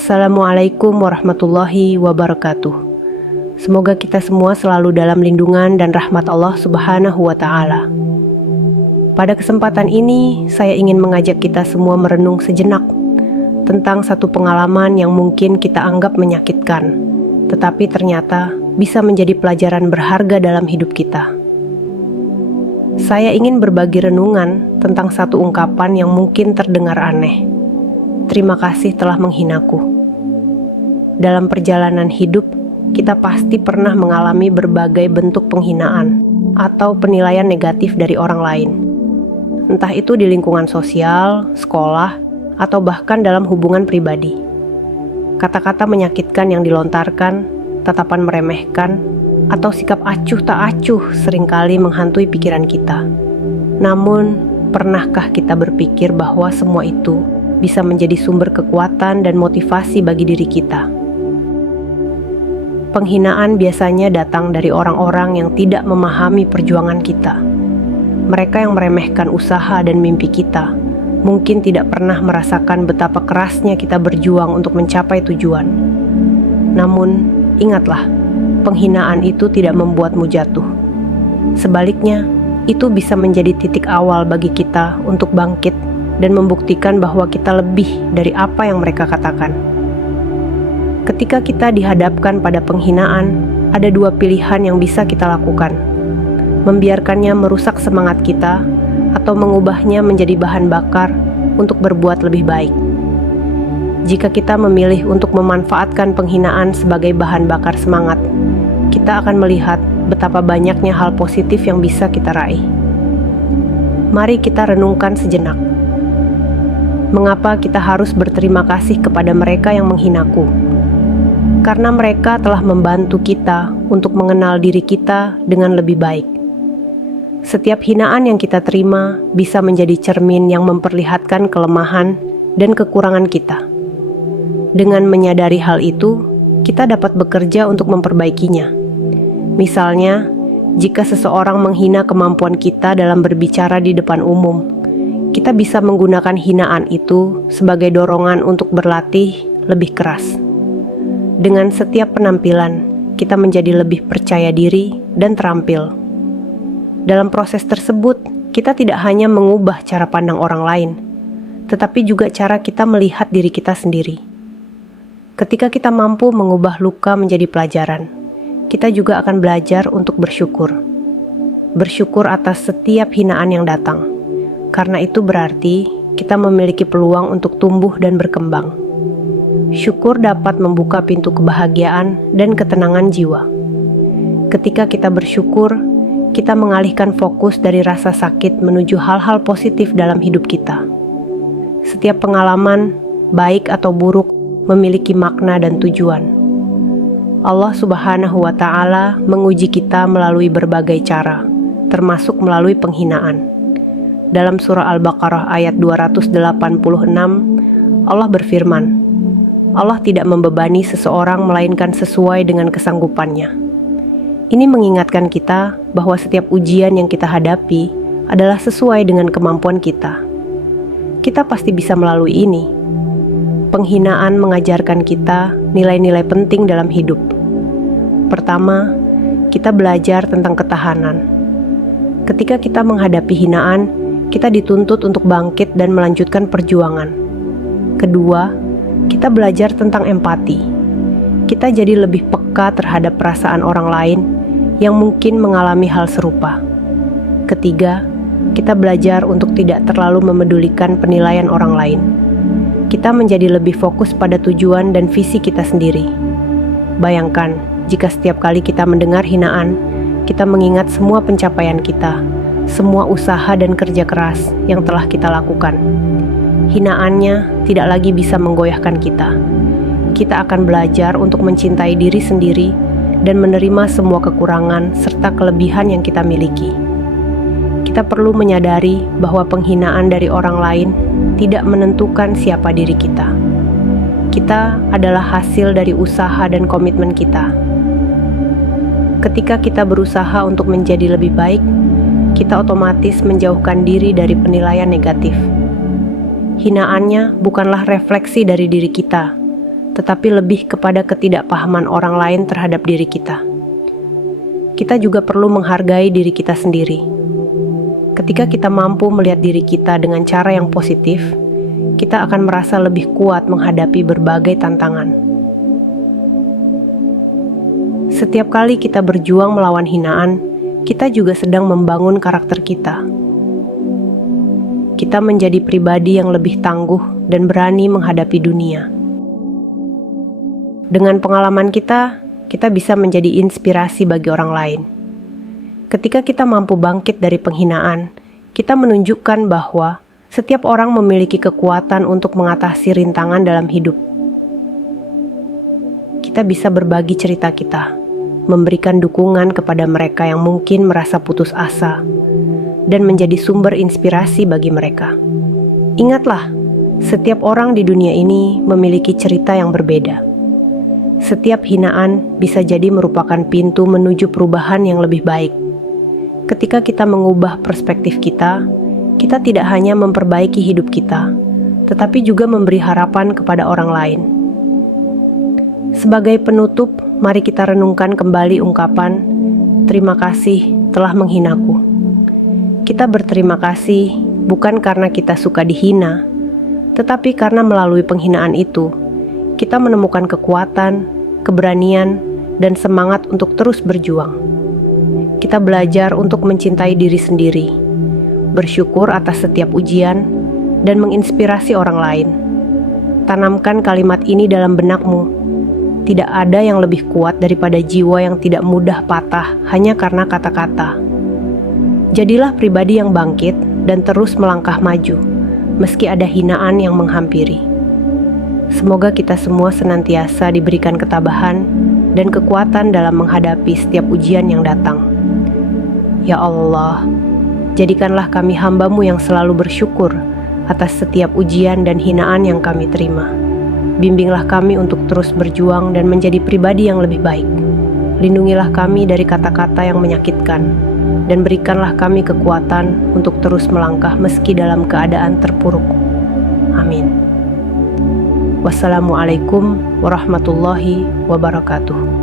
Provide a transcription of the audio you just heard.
Assalamualaikum warahmatullahi wabarakatuh. Semoga kita semua selalu dalam lindungan dan rahmat Allah Subhanahu wa Ta'ala. Pada kesempatan ini, saya ingin mengajak kita semua merenung sejenak tentang satu pengalaman yang mungkin kita anggap menyakitkan, tetapi ternyata bisa menjadi pelajaran berharga dalam hidup kita. Saya ingin berbagi renungan tentang satu ungkapan yang mungkin terdengar aneh. Terima kasih telah menghinaku. Dalam perjalanan hidup, kita pasti pernah mengalami berbagai bentuk penghinaan atau penilaian negatif dari orang lain. Entah itu di lingkungan sosial, sekolah, atau bahkan dalam hubungan pribadi. Kata-kata menyakitkan yang dilontarkan, tatapan meremehkan, atau sikap acuh tak acuh seringkali menghantui pikiran kita. Namun, pernahkah kita berpikir bahwa semua itu bisa menjadi sumber kekuatan dan motivasi bagi diri kita? Penghinaan biasanya datang dari orang-orang yang tidak memahami perjuangan kita. Mereka yang meremehkan usaha dan mimpi kita mungkin tidak pernah merasakan betapa kerasnya kita berjuang untuk mencapai tujuan. Namun, ingatlah, penghinaan itu tidak membuatmu jatuh. Sebaliknya, itu bisa menjadi titik awal bagi kita untuk bangkit dan membuktikan bahwa kita lebih dari apa yang mereka katakan. Ketika kita dihadapkan pada penghinaan, ada dua pilihan yang bisa kita lakukan. Membiarkannya merusak semangat kita, atau mengubahnya menjadi bahan bakar untuk berbuat lebih baik. Jika kita memilih untuk memanfaatkan penghinaan sebagai bahan bakar semangat, kita akan melihat betapa banyaknya hal positif yang bisa kita raih. Mari kita renungkan sejenak. Mengapa kita harus berterima kasih kepada mereka yang menghinaku? Karena mereka telah membantu kita untuk mengenal diri kita dengan lebih baik. Setiap hinaan yang kita terima bisa menjadi cermin yang memperlihatkan kelemahan dan kekurangan kita. Dengan menyadari hal itu, kita dapat bekerja untuk memperbaikinya. Misalnya, jika seseorang menghina kemampuan kita dalam berbicara di depan umum, kita bisa menggunakan hinaan itu sebagai dorongan untuk berlatih lebih keras. Dengan setiap penampilan, kita menjadi lebih percaya diri dan terampil. Dalam proses tersebut, kita tidak hanya mengubah cara pandang orang lain, tetapi juga cara kita melihat diri kita sendiri. Ketika kita mampu mengubah luka menjadi pelajaran, kita juga akan belajar untuk bersyukur. Bersyukur atas setiap hinaan yang datang. Karena itu berarti kita memiliki peluang untuk tumbuh dan berkembang. Syukur dapat membuka pintu kebahagiaan dan ketenangan jiwa. Ketika kita bersyukur, kita mengalihkan fokus dari rasa sakit menuju hal-hal positif dalam hidup kita. Setiap pengalaman, baik atau buruk, memiliki makna dan tujuan. Allah Subhanahu wa Ta'ala menguji kita melalui berbagai cara, termasuk melalui penghinaan. Dalam surah Al-Baqarah ayat 286, Allah berfirman, Allah tidak membebani seseorang melainkan sesuai dengan kesanggupannya. Ini mengingatkan kita bahwa setiap ujian yang kita hadapi adalah sesuai dengan kemampuan kita. Kita pasti bisa melalui ini. Penghinaan mengajarkan kita nilai-nilai penting dalam hidup. Pertama, kita belajar tentang ketahanan. Ketika kita menghadapi hinaan, kita dituntut untuk bangkit dan melanjutkan perjuangan. Kedua, kita belajar tentang empati. Kita jadi lebih peka terhadap perasaan orang lain yang mungkin mengalami hal serupa. Ketiga, kita belajar untuk tidak terlalu memedulikan penilaian orang lain. Kita menjadi lebih fokus pada tujuan dan visi kita sendiri. Bayangkan, jika setiap kali kita mendengar hinaan, kita mengingat semua pencapaian kita, semua usaha dan kerja keras yang telah kita lakukan. Hinaannya tidak lagi bisa menggoyahkan kita. Kita akan belajar untuk mencintai diri sendiri dan menerima semua kekurangan serta kelebihan yang kita miliki. Kita perlu menyadari bahwa penghinaan dari orang lain tidak menentukan siapa diri kita. Kita adalah hasil dari usaha dan komitmen kita. Ketika kita berusaha untuk menjadi lebih baik, kita otomatis menjauhkan diri dari penilaian negatif. Hinaannya bukanlah refleksi dari diri kita, tetapi lebih kepada ketidakpahaman orang lain terhadap diri kita. Kita juga perlu menghargai diri kita sendiri. Ketika kita mampu melihat diri kita dengan cara yang positif, kita akan merasa lebih kuat menghadapi berbagai tantangan. Setiap kali kita berjuang melawan hinaan, kita juga sedang membangun karakter kita. Kita menjadi pribadi yang lebih tangguh dan berani menghadapi dunia. Dengan pengalaman kita bisa menjadi inspirasi bagi orang lain. Ketika kita mampu bangkit dari penghinaan, kita menunjukkan bahwa setiap orang memiliki kekuatan untuk mengatasi rintangan dalam hidup. Kita bisa berbagi cerita kita, memberikan dukungan kepada mereka yang mungkin merasa putus asa, dan menjadi sumber inspirasi bagi mereka. Ingatlah, setiap orang di dunia ini memiliki cerita yang berbeda. Setiap hinaan bisa jadi merupakan pintu menuju perubahan yang lebih baik. Ketika kita mengubah perspektif kita tidak hanya memperbaiki hidup kita, tetapi juga memberi harapan kepada orang lain. Sebagai penutup, mari kita renungkan kembali ungkapan, "Terima kasih telah menghinaku." Kita berterima kasih bukan karena kita suka dihina, tetapi karena melalui penghinaan itu, kita menemukan kekuatan, keberanian, dan semangat untuk terus berjuang. Kita belajar untuk mencintai diri sendiri, bersyukur atas setiap ujian, dan menginspirasi orang lain. Tanamkan kalimat ini dalam benakmu. Tidak ada yang lebih kuat daripada jiwa yang tidak mudah patah hanya karena kata-kata. Jadilah pribadi yang bangkit dan terus melangkah maju, meski ada hinaan yang menghampiri. Semoga kita semua senantiasa diberikan ketabahan dan kekuatan dalam menghadapi setiap ujian yang datang. Ya Allah, jadikanlah kami hamba-Mu yang selalu bersyukur atas setiap ujian dan hinaan yang kami terima. Bimbinglah kami untuk terus berjuang dan menjadi pribadi yang lebih baik. Lindungilah kami dari kata-kata yang menyakitkan, dan berikanlah kami kekuatan untuk terus melangkah meski dalam keadaan terpuruk. Amin. Wassalamualaikum warahmatullahi wabarakatuh.